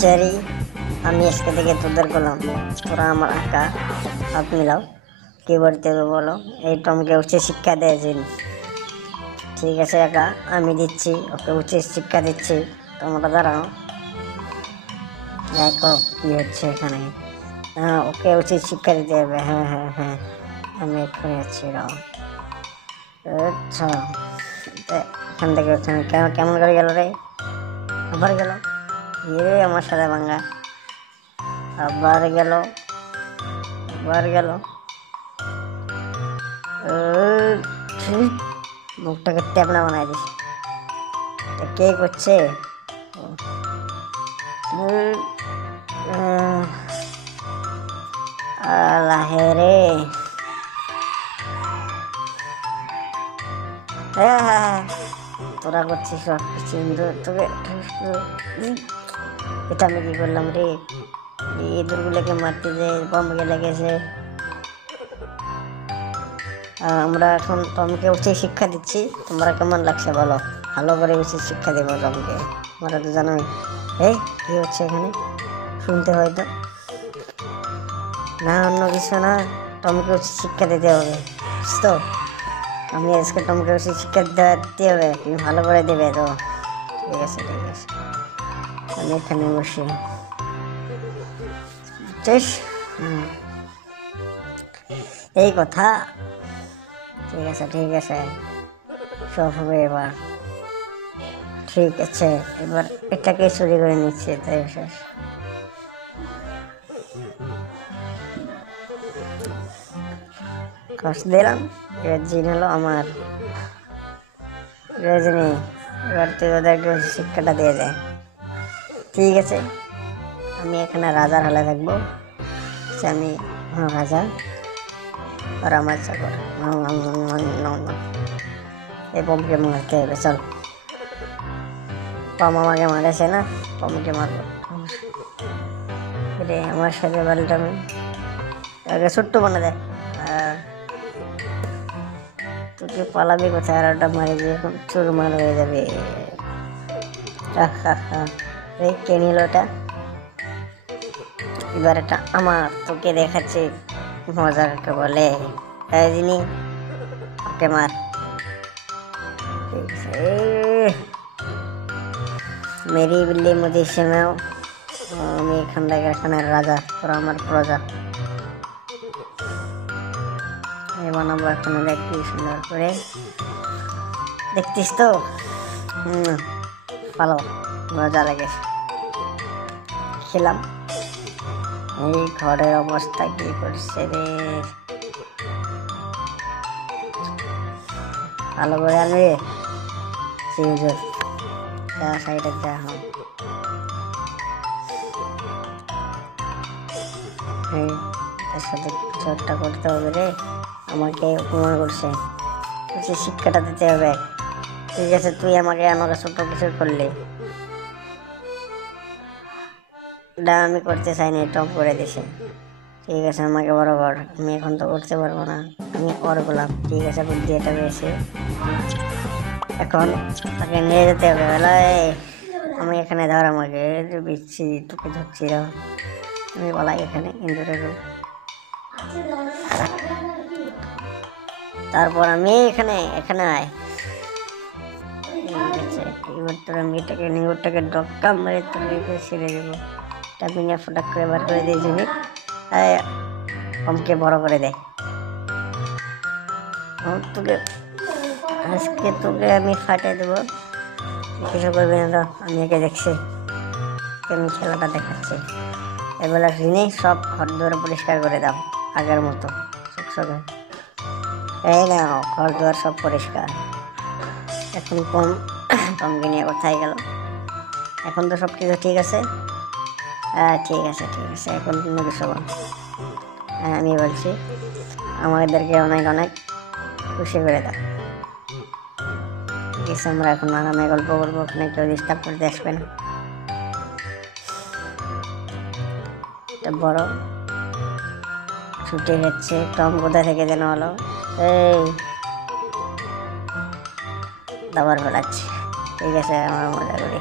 Cherry, আমি আজকে থেকে তোদের করলাম, তোরা আমার আঁকা হাত মিলাও, কি বলতে হবে বলো। এই টমকে উচিত শিক্ষা দেয় জিন। ঠিক আছে একা, আমি দিচ্ছি ওকে উচিত শিক্ষা দিচ্ছি, তোমরা দাঁড়াও, দেখো কি হচ্ছে এখানে। হ্যাঁ, ওকে উচিত শিক্ষা দিতে হবে। হ্যাঁ হ্যাঁ হ্যাঁ, আমি এক্ষুনি যাচ্ছি। আচ্ছা, এখান থেকে ওখানে কেমন করে গেল রে? আবার গেল, ইয়ে আমার সাথে ভাঙ্গা, আবার গেল, আবার গেল। মুখটাকে ট্যাবনা বানাই দিস। কে করছে? লাহেরে, হ্যাঁ হ্যাঁ, তোরা করছিস সব কিছু, তোকে এটা আমি কি করলাম রে? ইঁদুরগুলোকে মারতে যে বম্বে লেগেছে। আমরা এখন টমকে উচিত শিক্ষা দিচ্ছি, তোমরা কেমন লাগছে বলো? ভালো করে উচিত শিক্ষা দেবো টমকে, তোমরা তো জানোই। এই কি হচ্ছে এখানে? শুনতে হয়তো না, অন্য কিছু না, টমকে উচিত শিক্ষা দিতে হবে, বুঝতো? আমি আজকে টমকে উচিত শিক্ষা দিতে হবে, তুমি ভালো করে দেবে তো? ঠিক আছে ঠিক আছে, আমি এখানে বসি, বুঝছিস? এই কথা। ঠিক আছে ঠিক আছে, সব হবে এবার। ঠিক আছে, এবার এটাকে চুরি করে নিচ্ছে, তাই শেষ। কষ্ট দিলাম, এবার জিন হলো আমার রজনী। এবার তুই ওদেরকে শিক্ষাটা দিয়ে দেয়। ঠিক আছে, আমি এখানে রাজার হলে থাকবো, আমি রাজা আর আমার চাকর। এই পমকে মারতে হবে, চল। পম আমাকে মারেছে না, পমকে মারবো রে। আমার সাথে বাড়িটা আমি আগে ছোট্ট বানা দেয়, তোকে পালাবি কোথায়? আর ওটা মারি দিয়ে এখন চুরমার হয়ে যাবে। এই কে নিল ওটা? এবার এটা আমার, তোকে দেখাচ্ছে মজা কাকে বলে। জিনি, ওকে মার। মেরি বিল্লি মুঝে সেনাও, আমি এখান থেকে এখানে রাজা, তোরা আমার প্রজা। বানাবো এখন কি সুন্দর করে, দেখতিস তো? ভালো মজা লাগে, খেলাম। এই ঘরের অবস্থা কি করছে রে? ভালো করে আনবে সাইডে যা হয়। তার সাথে কিছু একটা করতে হবে রে, আমাকে অপমান করছে, শিক্ষাটা দিতে হবে। ঠিক আছে, তুই আমাকে ছোট কিছু করলি, এটা আমি করতে চাইনি, টপ করে দিছে। ঠিক আছে, আমাকে বড় কর, আমি এখন তো করতে পারবো না, আমি ওর গোলাম। ঠিক আছে, বুদ্ধি এটা পেয়েছি, এখন তাকে নিয়ে যেতে হবে বেলায়। আমি এখানে ধর, আমাকে বিচ্ছি, তোকে ধরছি, আমি বলাই এখানে ইন্দুরের। তারপর আমি এখানে এখানে আয়। এবার তোর আমি এটাকে নিউটাকে ডক্কা মেরে তোকে ছেড়ে দেবো। টাপিনে ফটাক করে বার করে দিয়ে জমি কমকে বড় করে দেয়। তোকে আজকে তোকে আমি ফাটিয়ে দেবো, কিছু করবি না তো, আমি একে দেখছি, আমি খেলাটা দেখাচ্ছি। এবেলা ঋণে সব ঘর দুয়ার পরিষ্কার করে দাও আগের মতো চকচকে। এই না, ঘর দুয়ার সব পরিষ্কার। এখন কমকে নিয়ে কোথায় গেল? এখন তো সব কিছু ঠিক আছে। হ্যাঁ ঠিক আছে ঠিক আছে, এখন কোনো কিছু বল। হ্যাঁ আমি বলছি, আমাদেরকে অনেক অনেক খুশি করে দাও। ঠিক আছে, আমরা এখন আরামে গল্প করবো, ওখানে কেউ ডিস্টার্ব করতে আসবে না। বড় ছুটে যাচ্ছে, টম কোথা থেকে যেন হলো, এই দাবার ফেলাচ্ছে। ঠিক আছে, আমরা মজা করি।